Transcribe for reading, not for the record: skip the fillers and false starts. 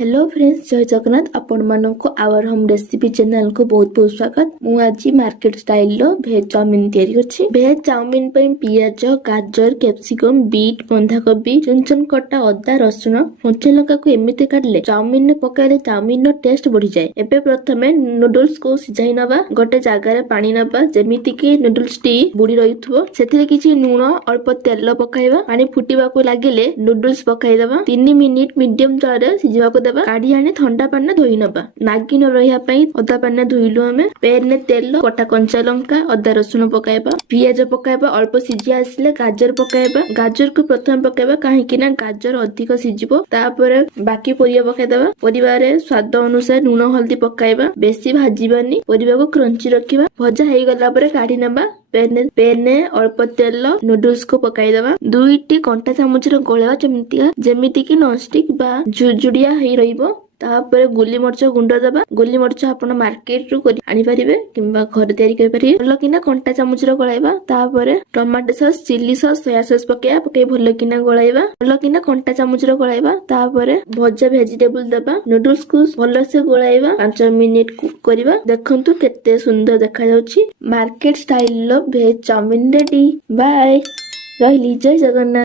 Hello friends, जय जगन्नाथ। आपण मानक आवर होम रेसिपी चैनल को बहुत बहुत स्वागत। मु आज मार्केट स्टाइल रो भेज चाउमीन तैयारी करछि। भेज चाउमीन पे पियाज, गाजर, कैप्सिकम, बीट, बंधा कोबी, चुन चुन कटा अदा, रसुण, कच्चा लंका को एमिति काटले चाउमीन ने पकाइले चाउमीन रो टेस्ट बढ़ी जाए। एबे प्रथमे नूडल्स को सिझाई नबा। गोटे जागा रे पानी नबा जेमिति कि नूडल्स टी बुडी रहिथबो। सेथिरे किछि लूण, अल्प तेल पकाइबा। पानी फुटिबा को लागिले नूडल्स पकाइ देबा। 3 मिनिट मीडियम तारे सिझिबा को काढ़ी आने ठंडा पानी धोई नबा। नागी न रहिया पई अदा पानी धोइलु। हमें पैन ने तेल, कटा कंचा लंका, अदा रसुण पकाइबा। पियाज पकाइबा। अल्प सिझी आसिले गाजर पकाइबा। गाजर को प्रथम पकाइबा काहे कि ना गाजर अधिक सिझिबो। तापर बाकी परिया पकाइ देबा। परिवा रे स्वाद अनुसार लूण, हल्दी पकाइबा। बेसी भाजीबानी, परिवा को क्रंची रखिबा। भजा हेई गला परे काढ़ी नबा। पैन ने अल्प तेल नूडल्स को पकाई दबा। 2टी कंटा चामच गलेवा जेमिति कि नॉनस्टिक बा जुजुड़िया हेई रहिबो। तापर गोली मरच गुंड दबा। गोली मरच आपण मार्केट रु आनी परिबे किंबा घर तयारी करि परिबे। भलो किना कंटा चामच गलाइबा। तापर tomato sauce, chilli sauce, soya sauce पके भलो किना गलाइबा। भलो किना कंटा चामच गलाइबा। तापर भजा वेजिटेबल दबा। नूडल्स को भलो से गलाइबा। 5 मिनिट कुक करबा। देखंतु केते सुंदर देखा जाउछि। मार्केट स्टाइल लो भेज चाउमीन रेडी। बाय। रहिली। जय जगन्नाथ।